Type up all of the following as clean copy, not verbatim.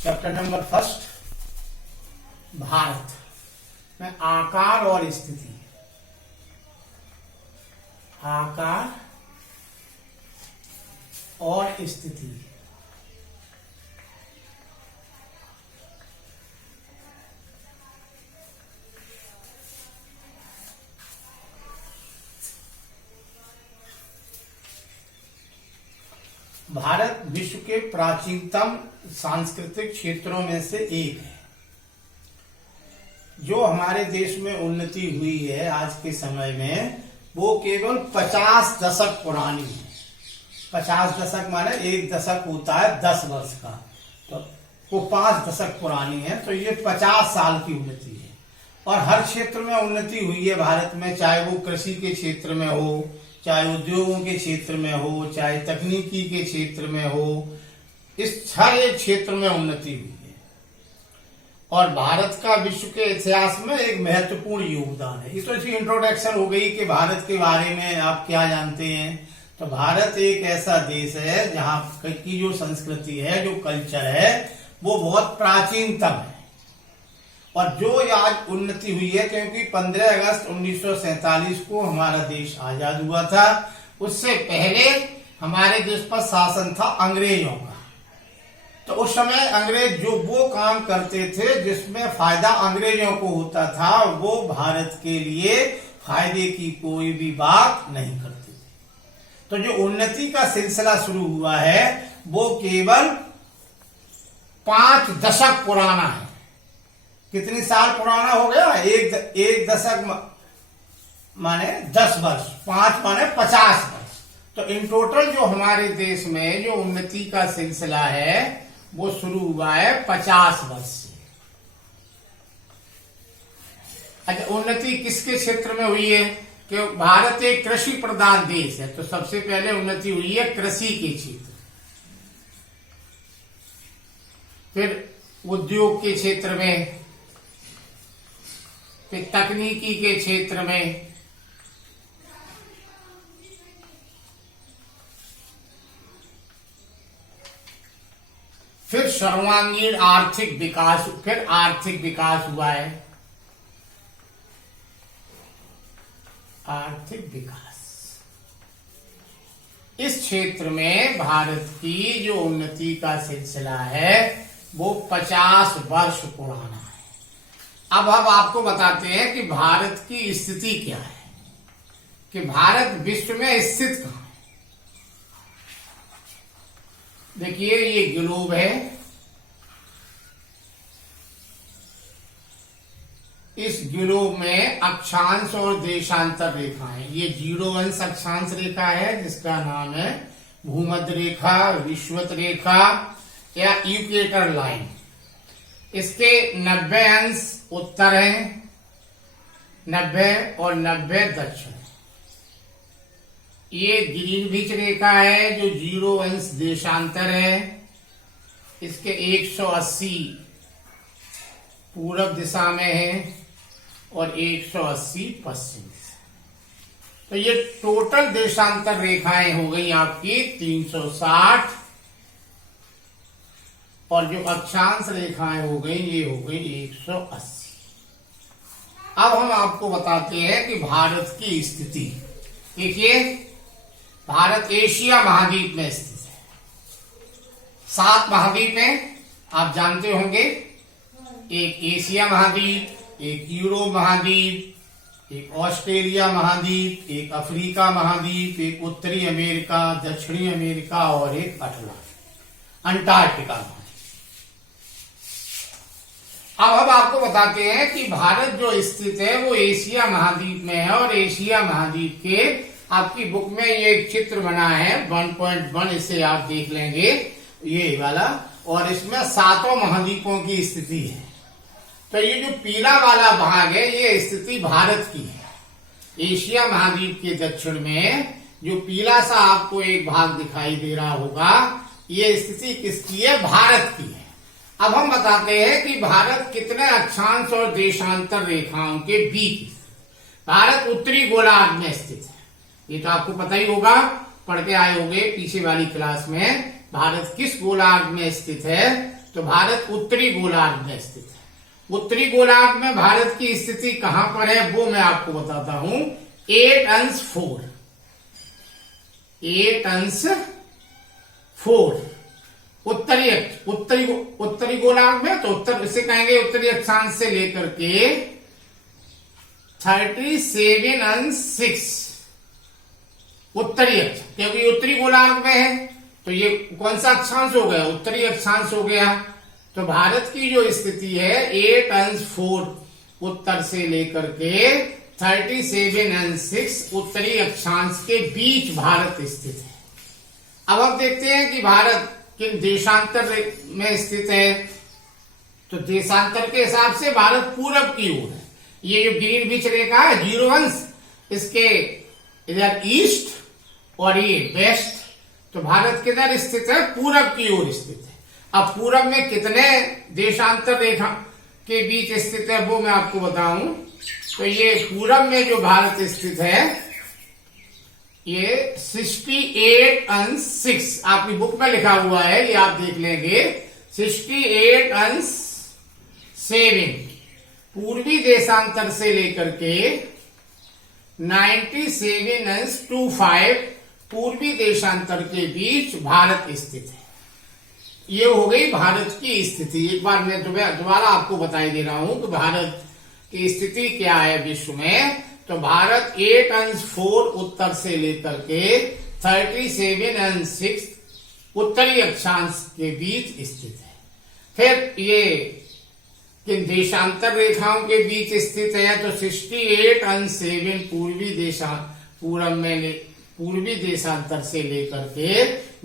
Chapter number first, Bharat में आकार और स्थिति। आकार और स्थिति। भारत विश्व के प्राचीनतम सांस्कृतिक क्षेत्रों में से एक है। जो हमारे देश में उन्नति हुई है आज के समय में, वो केवल 50 दशक पुरानी है। 50 दशक माने एक दशक होता है 10 वर्ष का, तो वो 5 दशक पुरानी है। तो ये 50 साल की उन्नति है और हर क्षेत्र में उन्नति हुई है भारत में, चाहे वो कृषि के क्षेत्र में हो, चाहे उद्योगों के क्षेत्र में हो, चाहे तकनीकी के क्षेत्र में हो। इस हर एक क्षेत्र में उन्नति हुई है और भारत का विश्व के इतिहास में एक महत्वपूर्ण योगदान है। इस वजह से इंट्रोडक्शन हो गई कि भारत के बारे में आप क्या जानते हैं। तो भारत एक ऐसा देश है जहाँ की जो संस्कृति है, जो कल्चर है, वो बहुत प्राचीनतम है और जो आज उन्नति हुई है, क्योंकि 15 अगस्त 1947 को हमारा देश आजाद हुआ था। उससे पहले हमारे देश पर शासन था अंग्रेजों का। तो उस समय अंग्रेज जो वो काम करते थे जिसमें फायदा अंग्रेजों को होता था, वो भारत के लिए फायदे की कोई भी बात नहीं करते थे। तो जो उन्नति का सिलसिला शुरू हुआ है वो केवल 5 दशक पुराना है। कितनी साल पुराना हो गया? एक दशक माने 10 वर्ष, 5 माने 50 वर्ष। तो इन टोटल जो हमारे देश में जो उन्नति का सिलसिला है वो शुरू हुआ है 50 वर्ष से। अच्छा, उन्नति किसके क्षेत्र में हुई है? कि भारत एक कृषि प्रधान देश है, तो सबसे पहले उन्नति हुई है कृषि के क्षेत्र, फिर उद्योग के क्षेत्र में, फिर तकनीकी के क्षेत्र में, फिर सर्वांगीण आर्थिक विकास, फिर आर्थिक विकास हुआ है। आर्थिक विकास, इस क्षेत्र में भारत की जो उन्नति का सिलसिला है वो 50 वर्ष पुराना है। अब हम आपको बताते हैं कि भारत की स्थिति क्या है, कि भारत विश्व में स्थित कहां है। देखिए, ये ग्लोब है। इस ग्लोब में अक्षांश और देशांतर रेखाएं, ये 0 अंश अक्षांश रेखा है जिसका नाम है भूमध्य रेखा, विषुवत रेखा या इक्वेटर लाइन। इसके 90 अंश उत्तर हैं, 90 और 90 दक्षिण। ये ग्रीनविच रेखा है जो 0 अंश देशांतर है। इसके 180 पूरब दिशा में है और 180 पश्चिम दिशा। तो ये टोटल देशांतर रेखाएं हो गई आपकी 360 और जो अक्षांश रेखाएं हो गई ये हो गई 180। अब हम आपको बताते हैं कि भारत की स्थिति। देखिए, भारत एशिया महाद्वीप में स्थित है। 7 महाद्वीप हैं, आप जानते होंगे। एक एशिया महाद्वीप, एक यूरोप महाद्वीप, एक ऑस्ट्रेलिया महाद्वीप, एक अफ्रीका महाद्वीप, एक उत्तरी अमेरिका, दक्षिणी अमेरिका और एक अंटार्कटिका महाद्वीप। अब हम आपको बताते हैं कि भारत जो स्थित है वो एशिया महाद्वीप में है और एशिया महाद्वीप के आपकी बुक में ये एक चित्र बना है 1.1, इसे आप देख लेंगे, ये वाला। और इसमें 7 महाद्वीपों की स्थिति है। तो ये जो पीला वाला भाग है ये स्थिति भारत की है। एशिया महाद्वीप के दक्षिण में जो पीला सा आपको एक भाग दिखाई दे रहा होगा, ये स्थिति किसकी है? भारत की है। अब हम बताते हैं कि भारत कितने अक्षांश और देशांतर रेखाओं के बीच। भारत उत्तरी गोलार्ध में स्थित है, ये तो आपको पता ही होगा, पढ़ के आए होंगे पीछे वाली क्लास में। भारत किस गोलार्ध में स्थित है? तो भारत उत्तरी गोलार्ध में स्थित है। उत्तरी गोलार्ध में भारत की स्थिति कहां पर है वो मैं आपको बताता हूं। 8 अंश 4 उत्तरी गोलार्ध में, तो उत्तर इसे कहेंगे उत्तरी अक्षांश से लेकर के 37 अंश 6 उत्तरी अक्ष, क्योंकि उत्तरी गोलार्ध में है तो ये कौन सा अक्षांश हो गया, उत्तरी अक्षांश हो गया। तो भारत की जो स्थिति है 8 अंश 4 उत्तर से लेकर के 37 अंश 6 उत्तरी अक्षांश के बीच भारत स्थित है। अब हम देखते हैं कि भारत किन देशांतर में स्थित है। तो देशांतर के हिसाब से भारत पूरब की ओर है। ये जो ग्रीन बीच रेखा है 0 अंश, इसके इधर ईस्ट और ये वेस्ट, तो भारत किधर स्थित है, पूरब की ओर स्थित है। अब पूरब में कितने देशांतर रेखा के बीच स्थित है वो मैं आपको बताऊं। तो ये पूरब में जो भारत स्थित है ये 68 अंश 6 आपकी बुक में लिखा हुआ है, ये आप देख लेंगे। 68 अंश 7 पूर्वी देशांतर से लेकर के 97 अंश 25 पूर्वी देशांतर के बीच भारत स्थित है। ये हो गई भारत की स्थिति। एक बार मैं दोबारा आपको बताई दे रहा हूं कि भारत की स्थिति क्या है विश्व में। तो भारत 8 अंश 4 उत्तर से लेकर के 37 अंश 6 उत्तरी अक्षांश के बीच स्थित है। फिर ये किन देशांतर रेखाओं के बीच स्थित है, तो 68 अंश 7 पूर्वी देशांतर से लेकर के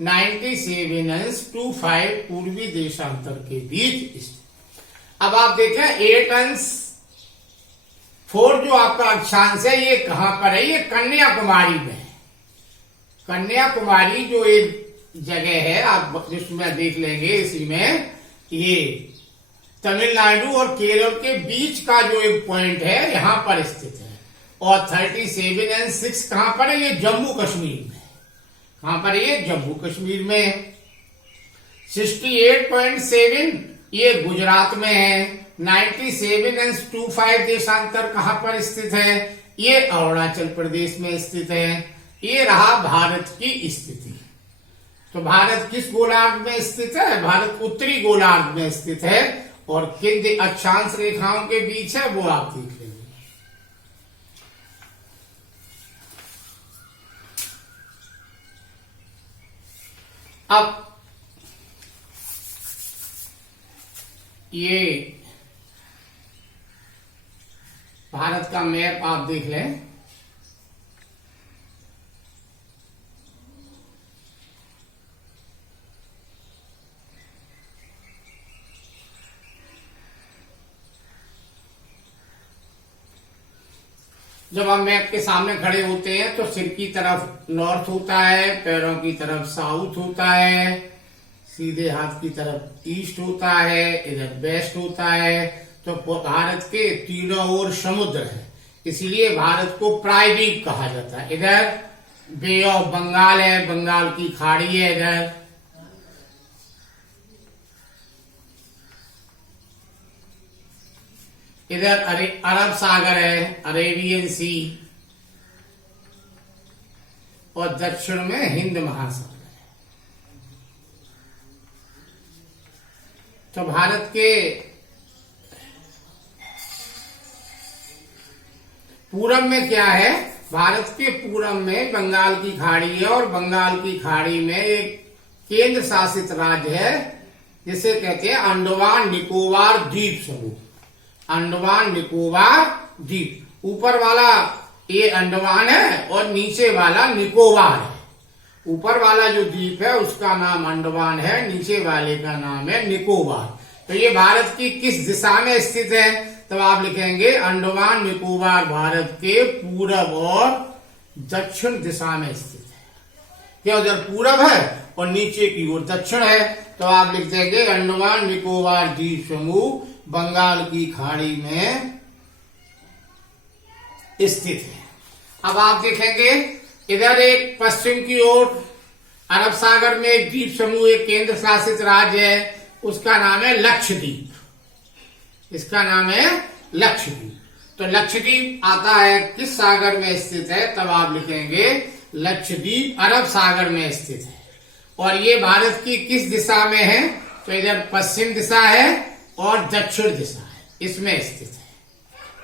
97 अंश 25 पूर्वी देशांतर के बीच स्थित। अब आप देखें 8 अंश 4 जो आपका अक्षांश है ये कहां पर है, ये कन्याकुमारी में है। कन्याकुमारी जो एक जगह है आप जिसमें देख लेंगे, इसी में ये तमिलनाडु और केरल के बीच का जो एक पॉइंट है यहां पर स्थित है। और 37 अंश 6 कहां पर है, ये जम्मू कश्मीर में। कहां पर है, ये जम्मू कश्मीर में। 68.7 ये गुजरात में है। 97 अंश 25 देशांतर कहां पर स्थित है, ये अरुणाचल प्रदेश में स्थित है। ये रहा भारत की स्थिति। तो भारत किस गोलार्ध में स्थित है, भारत उत्तरी गोलार्ध में स्थित है। और किन अक्षांश रेखाओं के बीच है वो आप देख लेंगे। अब ये भारत का मैप आप देख लें। जब हम मैप के सामने खड़े होते हैं तो सिर की तरफ नॉर्थ होता है, पैरों की तरफ साउथ होता है, सीधे हाथ की तरफ ईस्ट होता है, इधर वेस्ट होता है। तो भारत के तीनों ओर समुद्र है, इसलिए भारत को प्रायद्वीप कहा जाता है। इधर बे ऑफ बंगाल है, बंगाल की खाड़ी है, इधर अरब सागर है, अरेबियन सी, और दक्षिण में हिंद महासागर है। तो भारत के पूरब में क्या है, भारत के पूरब में बंगाल की खाड़ी है, और बंगाल की खाड़ी में एक केंद्र शासित राज्य है जिसे कहते हैं अंडमान निकोबार द्वीप समूह। अंडमान निकोबार द्वीप, ऊपर वाला ये अंडमान है और नीचे वाला निकोबार है। ऊपर वाला जो द्वीप है उसका नाम अंडमान है, नीचे वाले का नाम है निकोबार। तो ये भारत की किस दिशा में स्थित है, तब आप लिखेंगे अंडमान निकोबार भारत के पूरब और दक्षिण दिशा में स्थित है। क्या उधर पूरब है और नीचे की ओर दक्षिण है, तो आप लिख देंगे अंडमान निकोबार द्वीप समूह बंगाल की खाड़ी में स्थित है। अब आप देखेंगे इधर एक पश्चिम की ओर अरब सागर में एक द्वीप समूह, एक केंद्र शासित राज्य है उसका नाम है लक्षद्वीप। इसका नाम है लक्षद्वीप। तो लक्षद्वीप आता है किस सागर में स्थित है, तब आप लिखेंगे लक्षद्वीप अरब सागर में स्थित है। और ये भारत की किस दिशा में है, तो इधर पश्चिम दिशा है और दक्षिण दिशा है, इसमें स्थित है।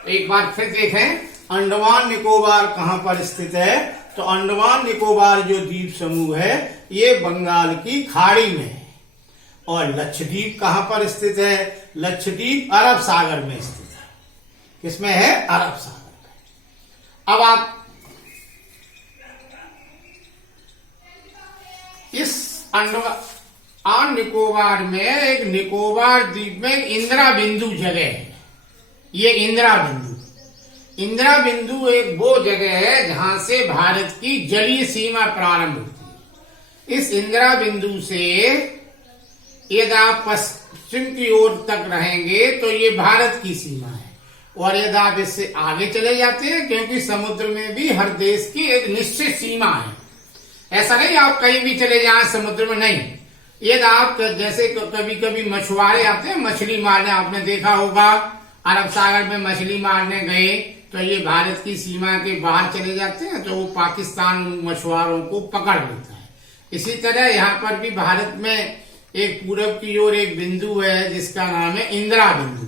तो एक बार फिर देखें, अंडमान निकोबार कहां पर स्थित है, तो अंडमान निकोबार जो द्वीप समूह है ये बंगाल की खाड़ी में है। और लक्षद्वीप कहां पर स्थित है, लक्षद्वीप अरब सागर में स्थित है। किसमें है, अरब सागर में। अब आप इस अंडमान निकोबार में एक निकोबार द्वीप में इंदिरा बिंदु जगह है। ये इंदिरा बिंदु एक वो जगह है जहां से भारत की जलीय सीमा प्रारंभ होती है। इस इंदिरा बिंदु से यदि आप पश्चिम की ओर तक रहेंगे तो ये भारत की सीमा है। और यदि आप इससे आगे चले जाते हैं, क्योंकि समुद्र में भी हर देश की एक निश्चित सीमा है, ऐसा नहीं आप कहीं भी चले जाएं समुद्र में, नहीं। यदि आप जैसे कभी कभी मछुआरे आते हैं मछली मारने, आपने देखा होगा अरब सागर में मछली मारने गए तो ये भारत की सीमा के बाहर चले जाते हैं, तो वो पाकिस्तान मछुआरों को पकड़ लेता है। इसी तरह यहाँ पर भी भारत में एक पूरब की ओर एक बिंदु है जिसका नाम है इंदिरा बिंदु।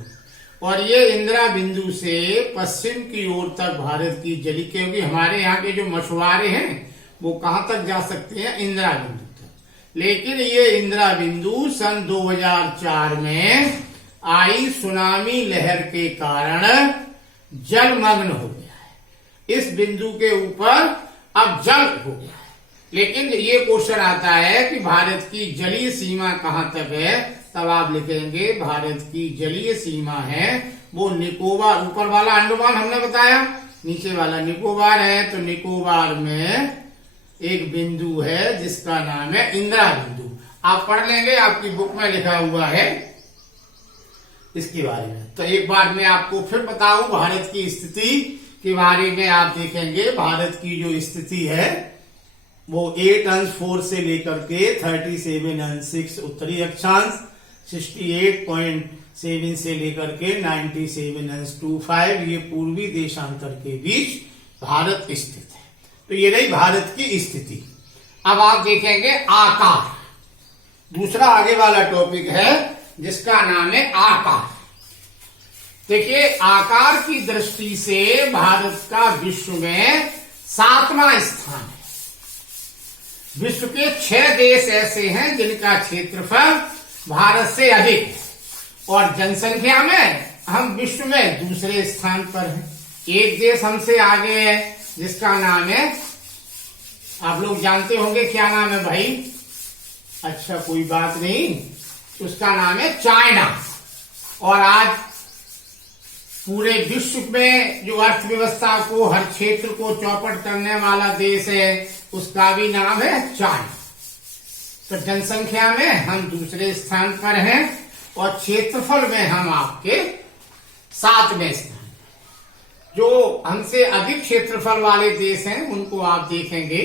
और ये इंदिरा बिंदु से पश्चिम की ओर तक भारत की जली, क्योंकि हमारे यहाँ के जो मछुआरे हैं वो कहां तक जा सकते हैं, इंदिरा बिंदु तक। लेकिन ये इंदिरा बिंदु सन 2004 में आई सुनामी लहर के कारण जलमग्न हो गया है। इस बिंदु के ऊपर अब जल हो गया है। लेकिन ये क्वेश्चन आता है कि भारत की जलीय सीमा कहां तक है, तब आप लिखेंगे भारत की जलीय सीमा है वो निकोबार, ऊपर वाला अंडमान हमने बताया, नीचे वाला निकोबार है। तो निकोबार में एक बिंदु है जिसका नाम है इंदिरा बिंदु। आप पढ़ लेंगे, आपकी बुक में लिखा हुआ है इसके बारे में। तो एक बार मैं आपको फिर बताऊं भारत की स्थिति के बारे में। आप देखेंगे भारत की जो स्थिति है वो 8 अंश 4 से लेकर के 37 अंश 6 उत्तरी अक्षांश, 68.7 से लेकर के 97 अंश 25 ये पूर्वी देशांतर के बीच भारत स्थित है। तो ये रही भारत की स्थिति। अब आप देखेंगे आकार, दूसरा आगे वाला टॉपिक है जिसका नाम है आकार। देखिए आकार की दृष्टि से भारत का विश्व में 7वां स्थान है। विश्व के 6 देश ऐसे हैं जिनका क्षेत्रफल भारत से अधिक है और जनसंख्या में हम विश्व में दूसरे स्थान पर हैं। एक देश हमसे आगे है जिसका नाम है, आप लोग जानते होंगे क्या नाम है भाई, अच्छा कोई बात नहीं, उसका नाम है चाइना। और आज पूरे विश्व में जो अर्थव्यवस्था को, हर क्षेत्र को चौपट करने वाला देश है उसका भी नाम है चाइना। तो जनसंख्या में हम दूसरे स्थान पर हैं और क्षेत्रफल में हम आपके 7वें स्थान। जो हमसे अधिक क्षेत्रफल वाले देश हैं उनको आप देखेंगे।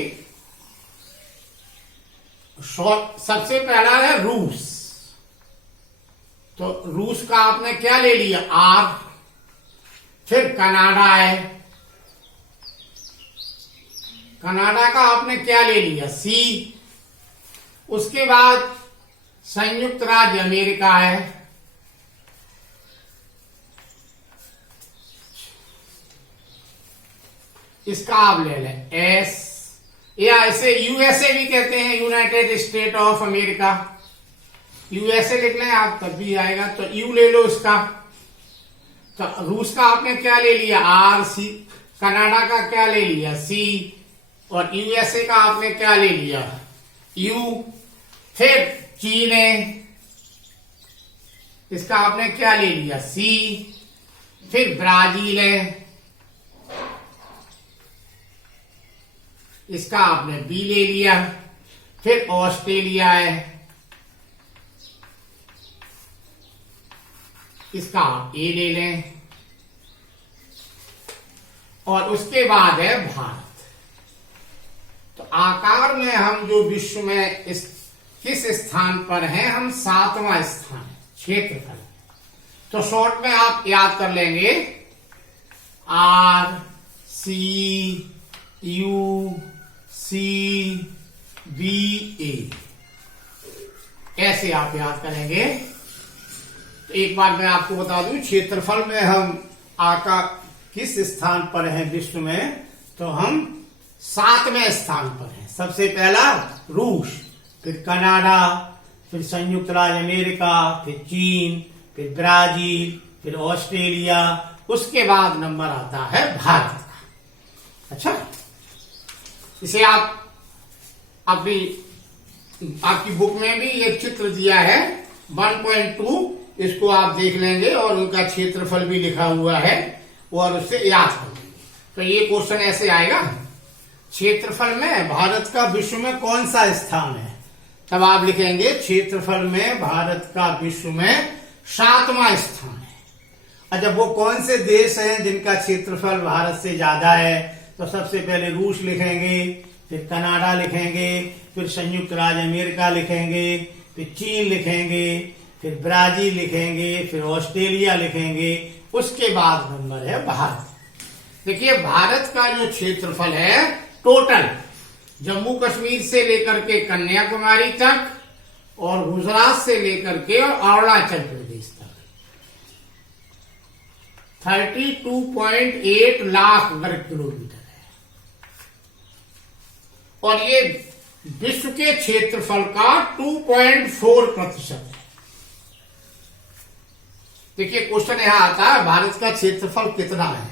सबसे पहला है रूस। तो रूस का आपने क्या ले लिया, आर। फिर कनाडा है, कनाडा का आपने क्या ले लिया, सी। उसके बाद संयुक्त राज्य अमेरिका है, इसका आप ले लें एस, या इसे यूएसए भी कहते हैं, United state of America. USA लिख लें आप तब भी आएगा, तो यू ले लो इसका। तो रूस का आपने क्या ले लिया, आर सी। कनाडा का क्या ले लिया, सी। और यूएसए का आपने क्या ले लिया, यू। फिर चीन है, इसका आपने क्या ले लिया, सी। फिर ब्राजील है, इसका आपने बी ले लिया। फिर ऑस्ट्रेलिया है, इसका आप ए ले लें। और उसके बाद है भारत। तो आकार में हम जो विश्व में इस किस स्थान पर हैं हम? 7वां स्थान है क्षेत्रफल। तो शॉर्ट में आप याद कर लेंगे RCUCBA, ऐसे आप याद करेंगे। तो एक बार मैं आपको बता दूं, क्षेत्रफल में हम आका किस स्थान पर हैं विश्व में? तो हम 7वें स्थान पर हैं। सबसे पहला रूस, फिर कनाडा, फिर संयुक्त राज्य अमेरिका, फिर चीन, फिर ब्राजील, फिर ऑस्ट्रेलिया, उसके बाद नंबर आता है भारत का। अच्छा, इसे आप आपकी बुक में भी ये चित्र दिया है 1.2, इसको आप देख लेंगे और उनका क्षेत्रफल भी लिखा हुआ है और उससे याद कर लेंगे। तो ये क्वेश्चन ऐसे आएगा, क्षेत्रफल में भारत का विश्व में कौन सा स्थान है? तब आप लिखेंगे क्षेत्रफल में भारत का विश्व में 7वां स्थान है। अच्छा, वो कौन से देश हैं जिनका क्षेत्रफल भारत से ज्यादा है? तो सबसे पहले रूस लिखेंगे, फिर कनाडा लिखेंगे, फिर संयुक्त राज्य अमेरिका लिखेंगे, फिर चीन लिखेंगे, फिर ब्राजील लिखेंगे, फिर ऑस्ट्रेलिया लिखेंगे, उसके बाद नंबर है भारत। देखिए, भारत का जो क्षेत्रफल है टोटल, जम्मू कश्मीर से लेकर के कन्याकुमारी तक और गुजरात से लेकर के अरुणाचल प्रदेश तक 32.8 लाख वर्ग किलोमीटर है। और ये विश्व के क्षेत्रफल का 2.4% है। देखिए, क्वेश्चन यहां आता है भारत का क्षेत्रफल कितना है?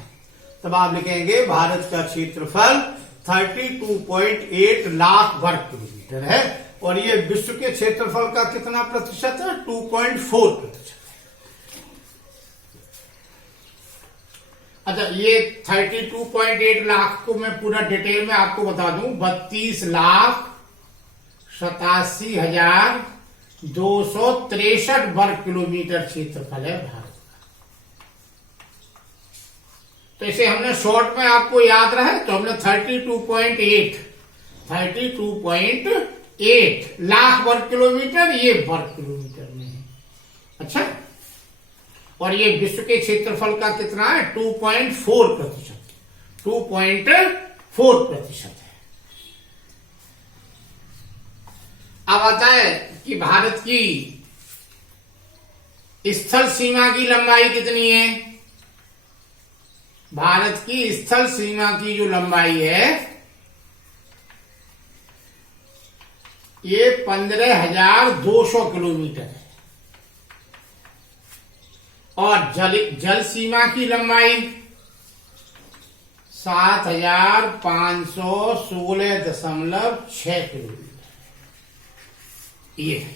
तब आप लिखेंगे भारत का क्षेत्रफल 32.8 लाख वर्ग किलोमीटर है और ये विश्व के क्षेत्रफल का कितना प्रतिशत है? 2.4%। अच्छा, ये 32.8 लाख को मैं पूरा डिटेल में आपको बता दूं, 32,87,263 वर्ग किलोमीटर क्षेत्रफल है भारत का। तो इसे हमने शॉर्ट में आपको याद रहे तो हमने 32.8 लाख वर्ग किलोमीटर, ये वर्ग किलोमीटर में है। अच्छा, और ये विश्व के क्षेत्रफल का कितना है? 2.4%। 2.4% है। अब आता है कि भारत की स्थल सीमा की लंबाई कितनी है? भारत की स्थल सीमा की जो लंबाई है ये 15,200 किलोमीटर है और जल सीमा की लंबाई 7,516.6 किलोमीटर ये है।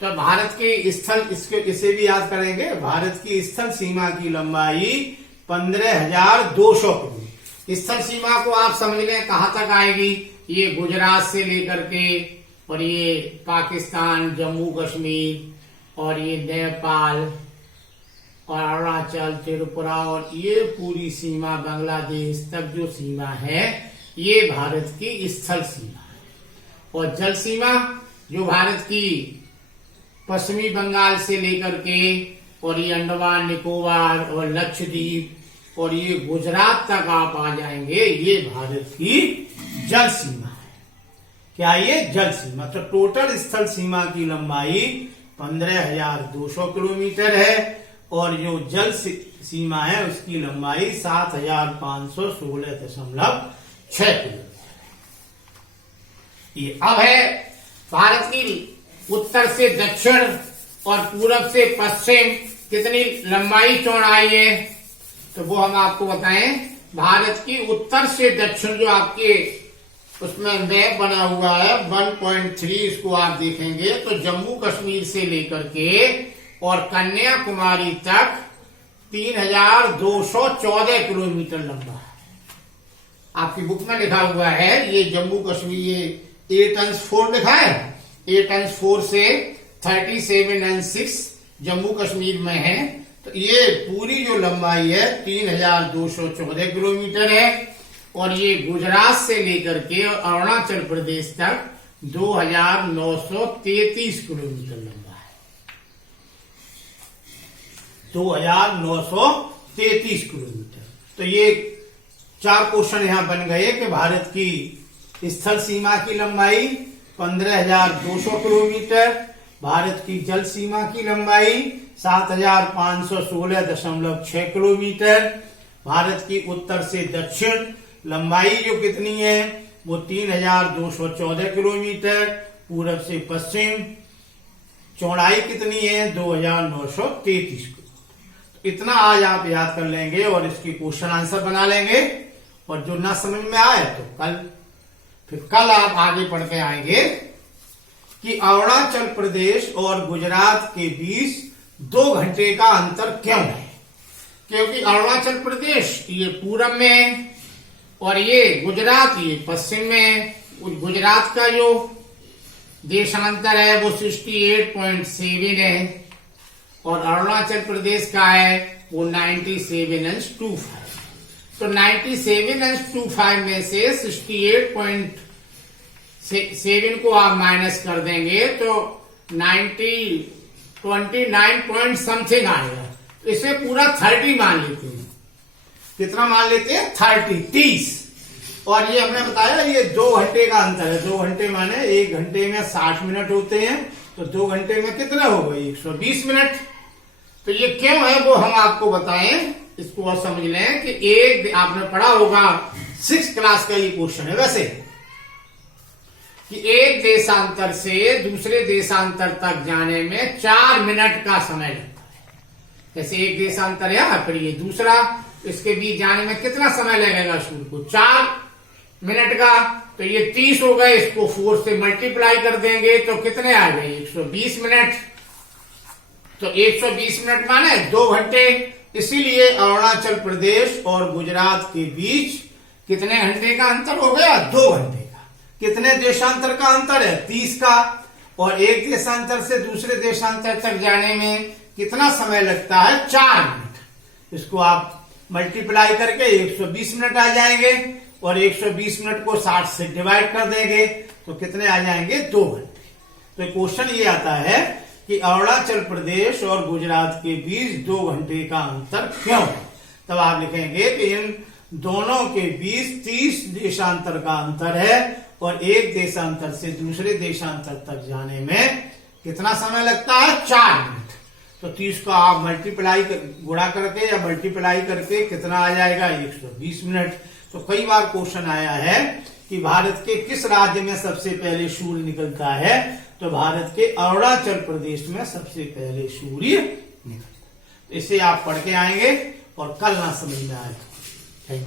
तो भारत के स्थल, इसे भी याद करेंगे, भारत की स्थल सीमा की लंबाई 15,200 किलोमीटर। स्थल सीमा को आप समझ लें कहां तक आएगी? ये गुजरात से लेकर के और ये पाकिस्तान, जम्मू कश्मीर और ये नेपाल और अरुणाचल, त्रिपुरा और ये पूरी सीमा बांग्लादेश तक जो सीमा है ये भारत की स्थल सीमा है। और जल सीमा जो भारत की पश्चिमी बंगाल से लेकर के और ये अंडमान निकोबार और लक्षद्वीप और ये गुजरात तक आप आ जाएंगे, ये भारत की जल सीमा है। क्या ये जल सीमा? तो टोटल स्थल सीमा की लंबाई 15,200 किलोमीटर है और जो जल सीमा है उसकी लंबाई 7,516.6 किलोमीटर है। ये अब है भारत की उत्तर से दक्षिण और पूरब से पश्चिम कितनी लंबाई चौड़ाई है, तो वो हम आपको बताएं। भारत की उत्तर से दक्षिण जो आपके उसमें मैप बना हुआ है 1.3, इसको आप देखेंगे तो जम्मू कश्मीर से लेकर के और कन्याकुमारी तक 3,214 किलोमीटर लंबा है। आपकी बुक में लिखा हुआ है ये जम्मू कश्मीर, ये 8/4 लिखा है, 8/4 से 37/6 जम्मू कश्मीर में है। तो ये पूरी जो लंबाई है 3,214 किलोमीटर है और ये गुजरात से लेकर के अरुणाचल प्रदेश तक 2933 किलोमीटर लंबा है। 2933 किलोमीटर। तो ये 4 क्वेश्चन यहाँ बन गए कि भारत की स्थल सीमा की लंबाई 15,200 किलोमीटर, भारत की जल सीमा की लंबाई 7,516.6 किलोमीटर, भारत की उत्तर से दक्षिण लंबाई जो कितनी है वो 3,214 किलोमीटर, पूरब से पश्चिम चौड़ाई कितनी है 2,933 किलोमीटर। इतना आज आप याद कर लेंगे और इसकी क्वेश्चन आंसर बना लेंगे, और जो ना समझ में आए तो कल आप आगे पढ़ के आएंगे कि अरुणाचल प्रदेश और गुजरात के बीच 2 घंटे का अंतर क्यों है। क्योंकि अरुणाचल प्रदेश ये पूरब में और ये गुजरात ये पश्चिम में। गुजरात का जो देशांतर है वो 68.7 है और अरुणाचल प्रदेश का है वो 97.25। तो 97.25 में से 68.7 को आप माइनस कर देंगे तो 29 पॉइंट समथिंग आएगा। तो इसे पूरा 30 मान लेते हैं। कितना मान लेते हैं 30। और ये हमने बताया ये 2 घंटे का अंतर है। 2 घंटे माने 1 घंटे में 60 मिनट होते हैं, तो 2 घंटे में कितना हो गए 120 मिनट। तो ये क्यों है वो हम आपको बताएं, इसको और समझ लें कि एक आपने पढ़ा होगा 6th क्लास का ये क्वेश्चन है वैसे, कि एक देशांतर से दूसरे देशांतर तक जाने में 4 मिनट का समय लगता है। जैसे एक देशांतर है फिर ये दूसरा, इसके बीच जाने में कितना समय लगेगा सूर्य को 4 मिनट का। तो ये 30 हो गए, इसको 4 से मल्टीप्लाई कर देंगे तो कितने आ गए 120 मिनट। तो 120 मिनट माने 2 घंटे। इसीलिए अरुणाचल प्रदेश और गुजरात के बीच कितने घंटे का अंतर हो गया 2 घंटे का। कितने देशांतर का अंतर है 30 का। और एक देशांतर से दूसरे देशांतर तक जाने में कितना समय लगता है 4 मिनट। इसको आप मल्टीप्लाई करके 120 मिनट आ जाएंगे और 120 मिनट को 60 से डिवाइड कर देंगे तो कितने आ जाएंगे 2 घंटे। तो क्वेश्चन ये आता है कि अरुणाचल प्रदेश और गुजरात के बीच 2 घंटे का अंतर क्यों है। तब आप लिखेंगे कि इन दोनों के बीच 30 देशांतर का अंतर है और एक देशांतर से दूसरे देशांतर तक जाने में कितना समय लगता है 4 मिनट। तो 30 को आप मल्टीप्लाई गुणा करके या मल्टीप्लाई करके कितना आ जाएगा 120 मिनट। तो कई बार क्वेश्चन आया है कि भारत के किस राज्य में सबसे पहले सूर्य निकलता है, तो भारत के अरुणाचल प्रदेश में सबसे पहले सूर्य निकलता है। इसे आप पढ़ के आएंगे और कल ना समझ में आए